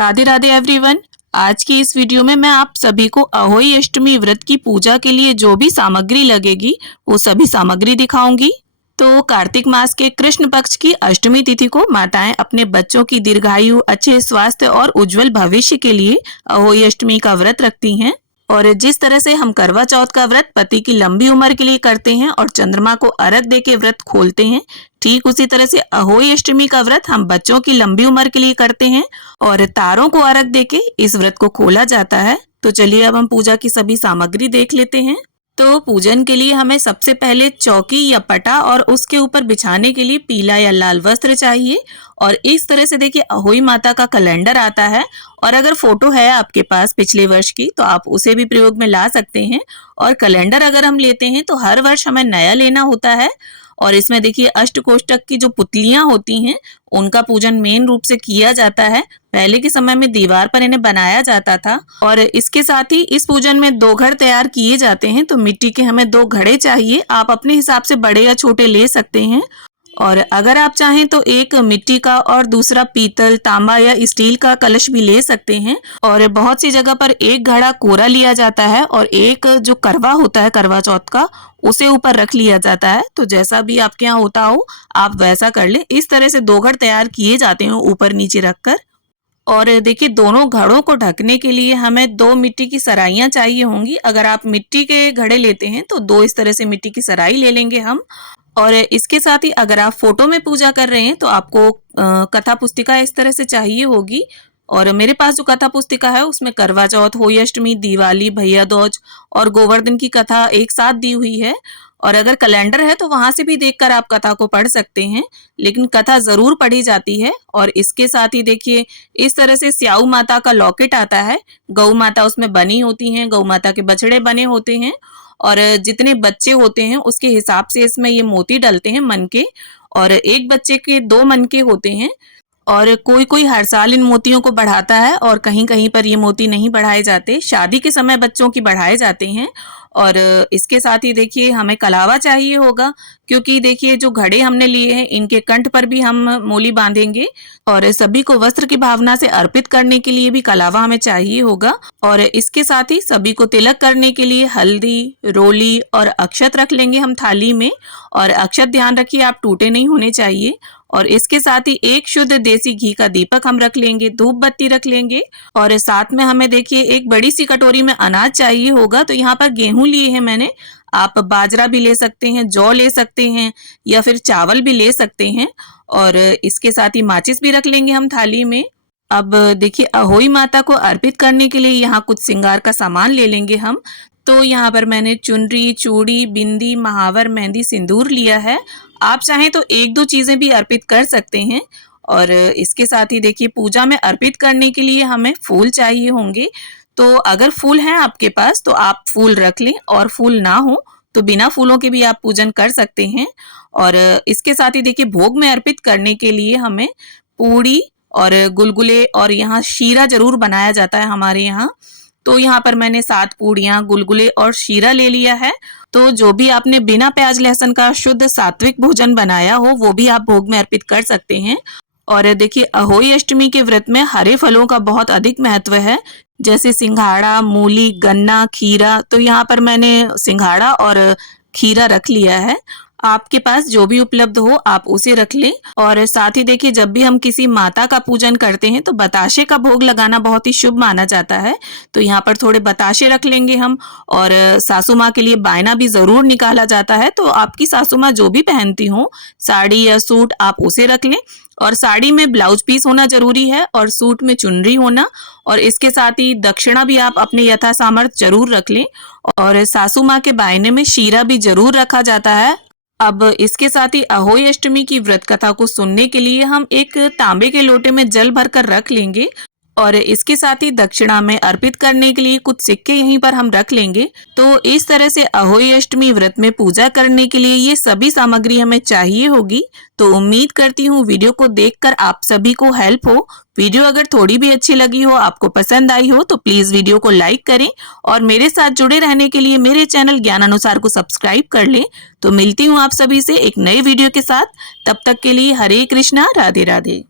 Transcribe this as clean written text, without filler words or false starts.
Radhe Radhe everyone. आज की इस वीडियो में मैं आप सभी को अहोई अष्टमी व्रत की पूजा के लिए जो भी सामग्री लगेगी वो सभी सामग्री दिखाऊंगी। तो कार्तिक मास के कृष्ण पक्ष की अष्टमी तिथि को माताएं अपने बच्चों की दीर्घायु, अच्छे स्वास्थ्य और उज्जवल भविष्य के लिए अहोई अष्टमी का व्रत रखती हैं। और जिस तरह से हम करवा चौथ का व्रत पति की लंबी उम्र के लिए करते हैं और चंद्रमा को अर्घ दे के व्रत खोलते हैं, ठीक उसी तरह से अहोई अष्टमी का व्रत हम बच्चों की लंबी उम्र के लिए करते हैं और तारों को अर्घ दे के इस व्रत को खोला जाता है। तो चलिए अब हम पूजा की सभी सामग्री देख लेते हैं। तो पूजन के लिए हमें सबसे पहले चौकी या पटा और उसके ऊपर बिछाने के लिए पीला या लाल वस्त्र चाहिए। और इस तरह से देखिए अहोई माता का कैलेंडर आता है, और अगर फोटो है आपके पास पिछले वर्ष की तो आप उसे भी प्रयोग में ला सकते हैं। और कैलेंडर अगर हम लेते हैं तो हर वर्ष हमें नया लेना होता है। और इसमें देखिए अष्टकोष्ठक की जो पुतलियां होती हैं उनका पूजन मेन रूप से किया जाता है। पहले के समय में दीवार पर इन्हें बनाया जाता था। और इसके साथ ही इस पूजन में 2 घड़ तैयार किए जाते हैं। तो मिट्टी के हमें 2 घड़े चाहिए, आप अपने हिसाब से बड़े या छोटे ले सकते हैं। और अगर आप चाहें तो एक मिट्टी का और दूसरा पीतल, तांबा या स्टील का कलश भी ले सकते हैं। और बहुत सी जगह पर एक घड़ा कोरा लिया जाता है और एक जो करवा होता है करवा चौथ का उसे ऊपर रख लिया जाता है। तो जैसा भी आपके यहाँ होता हो आप वैसा कर ले। इस तरह से 2 घड़ तैयार किए जाते हैं ऊपर नीचे रखकर। और देखिए दोनों घड़ों को ढकने के लिए हमें 2 मिट्टी की सराइयाँ चाहिए होंगी। अगर आप मिट्टी के घड़े लेते हैं तो 2 इस तरह से मिट्टी की सराई ले लेंगे हम। और इसके साथ ही अगर आप फोटो में पूजा कर रहे हैं तो आपको कथा पुस्तिका इस तरह से चाहिए होगी। और मेरे पास जो कथा पुस्तिका है उसमें करवा चौथ, होली अष्टमी, दिवाली, भैया दूज और गोवर्धन की कथा एक साथ दी हुई है। और अगर कैलेंडर है तो वहां से भी देखकर आप कथा को पढ़ सकते हैं, लेकिन कथा जरूर पढ़ी जाती है। और इसके साथ ही देखिए इस तरह से स्याऊ माता का लॉकेट आता है। गौ माता उसमें बनी होती हैं, गौ माता के बछड़े बने होते हैं और जितने बच्चे होते हैं उसके हिसाब से इसमें ये मोती डलते हैं मन के। और एक बच्चे के 2 मन के होते हैं। और कोई कोई हर साल इन मोतियों को बढ़ाता है और कहीं कहीं पर ये मोती नहीं बढ़ाए जाते, शादी के समय बच्चों की बढ़ाए जाते हैं। और इसके साथ ही देखिए हमें कलावा चाहिए होगा, क्योंकि देखिए जो घड़े हमने लिए हैं इनके कंठ पर भी हम मोली बांधेंगे। और सभी को वस्त्र की भावना से अर्पित करने के लिए भी कलावा हमें चाहिए होगा। और इसके साथ ही सभी को तिलक करने के लिए हल्दी, रोली और अक्षत रख लेंगे हम थाली में। और अक्षत ध्यान रखिए आप टूटे नहीं होने चाहिए। और इसके साथ ही एक शुद्ध देसी घी का दीपक हम रख लेंगे, धूप बत्ती रख लेंगे। और साथ में हमें देखिए एक बड़ी सी कटोरी में अनाज चाहिए होगा। तो यहाँ पर गेहूं लिए हैं मैंने, आप बाजरा भी ले सकते हैं, जौ ले सकते हैं या फिर चावल भी ले सकते हैं। और इसके साथ ही माचिस भी रख लेंगे हम थाली में। अब देखिए अहोई माता को अर्पित करने के लिए यहाँ कुछ श्रृंगार का सामान ले लेंगे हम। तो यहाँ पर मैंने चुनरी, चूड़ी, बिंदी, महावर, मेहंदी, सिंदूर लिया है। आप चाहें तो 1-2 चीजें भी अर्पित कर सकते हैं। और इसके साथ ही देखिए पूजा में अर्पित करने के लिए हमें फूल चाहिए होंगे। तो अगर फूल हैं आपके पास तो आप फूल रख लें, और फूल ना हो तो बिना फूलों के भी आप पूजन कर सकते हैं। और इसके साथ ही देखिए भोग में अर्पित करने के लिए हमें पूड़ी और गुलगुले, और यहाँ शीरा जरूर बनाया जाता है हमारे यहाँ। तो यहाँ पर मैंने 7 पूड़ियाँ, गुलगुले और शीरा ले लिया है। तो जो भी आपने बिना प्याज लहसुन का शुद्ध सात्विक भोजन बनाया हो वो भी आप भोग में अर्पित कर सकते हैं। और देखिए अहोई अष्टमी के व्रत में हरे फलों का बहुत अधिक महत्व है, जैसे सिंघाड़ा, मूली, गन्ना, खीरा। तो यहाँ पर मैंने सिंघाड़ा और खीरा रख लिया है। आपके पास जो भी उपलब्ध हो आप उसे रख लें। और साथ ही देखिए जब भी हम किसी माता का पूजन करते हैं तो बताशे का भोग लगाना बहुत ही शुभ माना जाता है। तो यहाँ पर थोड़े बताशे रख लेंगे हम। और सासू माँ के लिए बायना भी जरूर निकाला जाता है। तो आपकी सासू माँ जो भी पहनती हो, साड़ी या सूट, आप उसे रख लें। और साड़ी में ब्लाउज पीस होना जरूरी है और सूट में चुनरी होना। और इसके साथ ही दक्षिणा भी आप अपने यथा सामर्थ्य जरूर रख लें। और सासू माँ के बायने में शीरा भी जरूर रखा जाता है। अब इसके साथ ही अहोई अष्टमी की व्रत कथा को सुनने के लिए हम एक तांबे के लोटे में जल भरकर रख लेंगे। और इसके साथ ही दक्षिणा में अर्पित करने के लिए कुछ सिक्के यहीं पर हम रख लेंगे। तो इस तरह से अहोई अष्टमी व्रत में पूजा करने के लिए ये सभी सामग्री हमें चाहिए होगी। तो उम्मीद करती हूँ वीडियो को देखकर आप सभी को हेल्प हो। वीडियो अगर थोड़ी भी अच्छी लगी हो, आपको पसंद आई हो, तो प्लीज वीडियो को लाइक करें और मेरे साथ जुड़े रहने के लिए मेरे चैनल ज्ञान अनुसार को सब्सक्राइब कर लें। तो मिलती हूँ आप सभी से एक नए वीडियो के साथ। तब तक के लिए हरे कृष्णा, राधे राधे।